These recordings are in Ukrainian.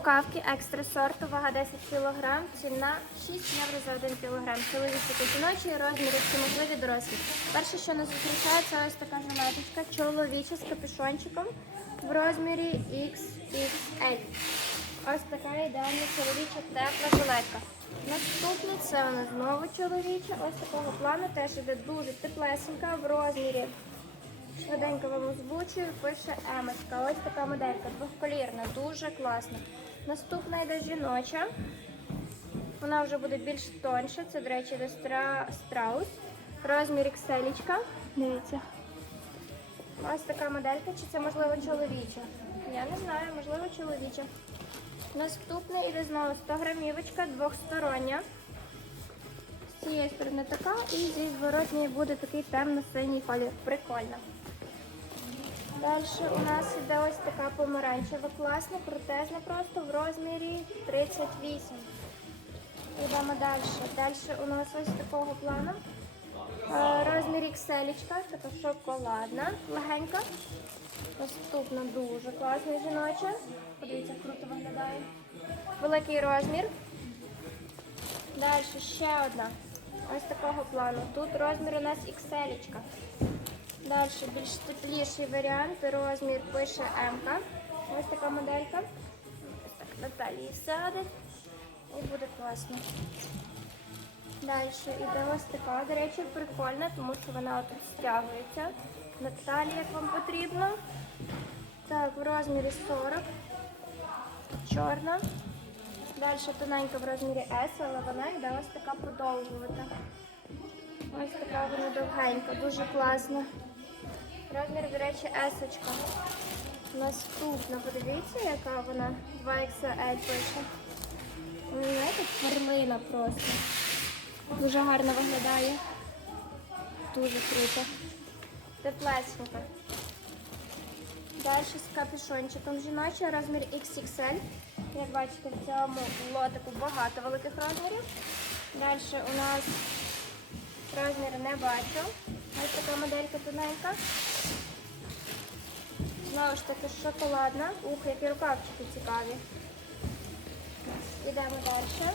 рукавки екстра сорту, вага 10 кг, ціна 6 євро за 1 кг. Чоловічі жіночі, розміри всі можливі дорослі. Перше, що нас зустрічає, це ось така жилеточка, чоловіча з капюшончиком в розмірі XXL. Ось така ідеальна чоловіча тепла жилетка. Наступне це нас знову чоловіча, ось такого плану, теж іде дуже теплесенька в розмірі. Швиденько вам озвучую, пише Емочка. Ось така моделька, двохколірна, дуже класна. Наступна йде жіноча. Вона вже буде більш тонша. Це, до речі, стра... страус. Розмір XL. Дивіться. Ось така моделька, чи це можливо чоловіча? Я не знаю, можливо, чоловіча. Наступне йде знову 100 грамівочка, двохстороння. З цієї сторони така і зі зворотньої буде такий темно-синій колір. Прикольно. Далі у нас іде ось така помаранчева, класна, крутезна просто в розмірі 38. Йдемо далі. Далі у нас ось такого плану. Е, Розмір XL, така шоколадна, легенька. Наступна дуже класна жіноча. Подивіться, круто виглядає. Великий розмір. Далі ще одна. Ось такого плану. Тут розмір у нас XL. Далі більш тепліший варіант. Розмір пише М. Ось така моделька. Ось так Наталії сяде. І буде класно. Далі йде ось така, до речі, прикольна, тому що вона тут стягується. Наталі, як вам потрібно. Так, в розмірі 40. Чорна. Далі тоненька в розмірі S, але вона йде ось така продовжувата. Ось така вона довгенька, дуже класна. Розмір, до речі, S. Наступна, подивіться, яка вона 2XL пише. Знаєте, перлина просто. Дуже гарно виглядає. Дуже круто. Теплесенько. Далі з капюшончиком жіночий, розмір XXL. Як бачите, в цьому лотику багато великих розмірів. Далі у нас розмір не бачу. Моделька тоненька. Знову ж таки шоколадна. Ух, які рукавчики цікаві. Ідемо далі.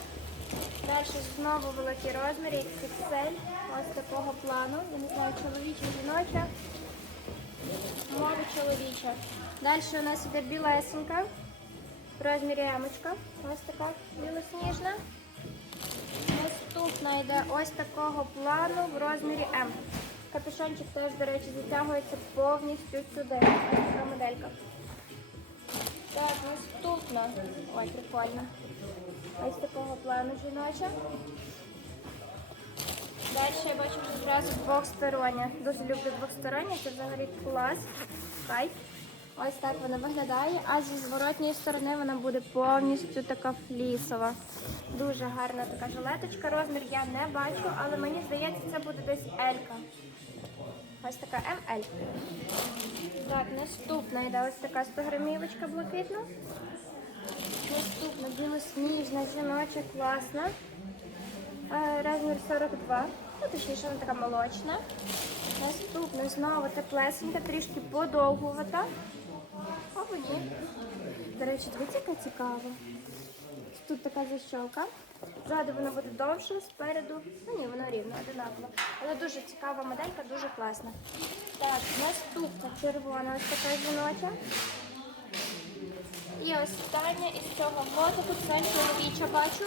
Далі знову великий розмір, XXL. Ось такого плану. Я не знаю, чоловіча, жіноча. Мови чоловіча. Далі у нас іде білесенька. В розмірі емочка. Ось така білосніжна. Наступна йде ось такого плану в розмірі М. Капюшончик теж, до речі, затягується повністю сюди. Ось така моделька. Так, наступна. Ой, прикольно. Ось такого плану жіноча. Далі я бачу зразу двохстороння. Дуже люблю двохстороння, це взагалі клас. Кайф. Ось так вона виглядає, а зі зворотньої сторони вона буде повністю така флісова. Дуже гарна така жилеточка. Розмір я не бачу, але мені здається, це буде десь L-ка. Ось така МЛ. Так, наступна йде ось така 100 грамівочка блакитна. Наступна білосніжна, жіноча, класна. Е, Розмір 42. Ну, точніше, вона така молочна. Наступна знову теплесенька, трішки подовгувата. До речі, дивіться, яка цікава. Тут така защолка. Ззаду вона буде довша, спереду. Ну ні, вона рівна, одинакова. Але дуже цікава моделька, дуже класна. Так, наступна червона, ось така жіноча. І остання із цього лотику це чоловіча бачу.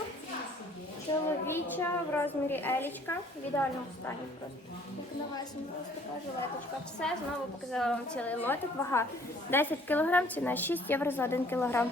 Чоловіча в розмірі елічка. В ідеальному стані просто. Ось така жилеточка. Все, знову показала вам цілий лотик. Вага 10 кг, ціна 6 євро за 1 кг.